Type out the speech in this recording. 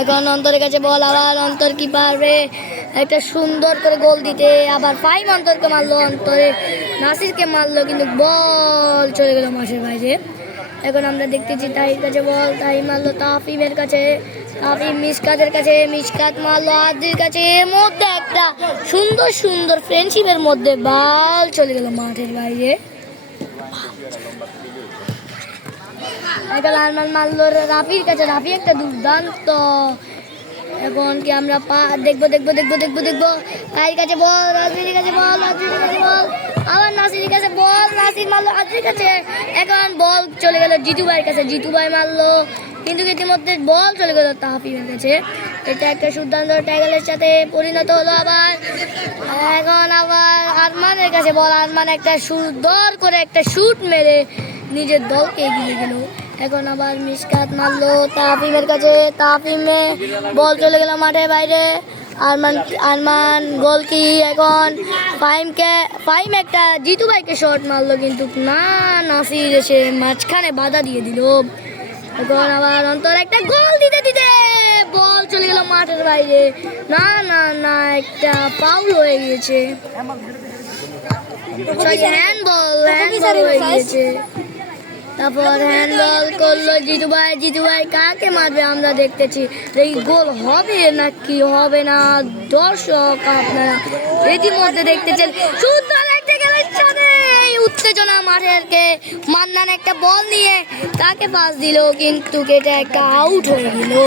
এখন অন্তরের কাছে বল, আবার অন্তর কি পারবে একটা সুন্দর করে গোল দিতে? আবার ফাইম অন্তরকে মারলো, অন্তরে নাসিরকে মারলো, কিন্তু বল চলে গেল মাঠের বাইরে। এখন আমরা দেখতেছি তাহির কাছে বল, তাই মারলো তাফিমের কাছে, তাফিম মিশকাতের কাছে, মিশকাত মারলো আদ্রির কাছে। এর মধ্যে একটা সুন্দর সুন্দর ফ্রেন্ডশিপের মধ্যে বল চলে গেল মাঠের বাইরে। এখন আরমান মারলো রাফির কাছে, রাফি একটা দুর্দান্ত। এখন কি আমরা দেখবো দেখবো দেখবো দেখবো দেখবো তাহির কাছে বল, নাসিরের কাছে বল, নাসিরের কাছে বল, আবার নাসিরের কাছে বল, নাসির মারলো আদ্রির কাছে। এখন বল চলে গেল জিতু ভাইয়ের কাছে, জিতু ভাই মারলো, কিন্তু ইতিমধ্যে বল চলে গেল তাহফিমের কাছে। এটা একটা দুর্দান্ত ট্যাগলের সাথে পরিণত হলো। আবার এখন আবার আরমানের কাছে বল, আরমান একটা সুন্দর করে একটা শুট মেরে নিজের দলকে এগিয়ে গেল। এখন আবার মিশকাত মারলো তাফিমের কাছে, তাফিমে বল চলে গেল মাঠের বাইরে। আরমান গোল কি? এখন ফাইম একটা জিতু ভাইকে শট মারলো, কিন্তু না, নাসির এসে মাঝখানে বাধা দিয়ে দিল। এখন আবার অন্তর একটা গোল দিতে দিতে বল চলে গেল মাঠের বাইরে। না না না, একটা ফাউল হয়ে গিয়েছে, হ্যান্ডবল হয়ে গিয়েছে। তারপর হ্যান্ডবল করলো জিতু ভাই, জিতু ভাই কাকে মারবে আমরা দেখতেছি। এই গোল হবে নাকি হবে না, দর্শক আপনারা ইতিমধ্যে দেখতেছেন। সুন্দর একটা খেলার সাথে উত্তেজনা মাঠেরকে, মান্নান একটা বল নিয়ে তাকে পাস দিল, কিন্তু এটা একটা আউট হয়ে গেল।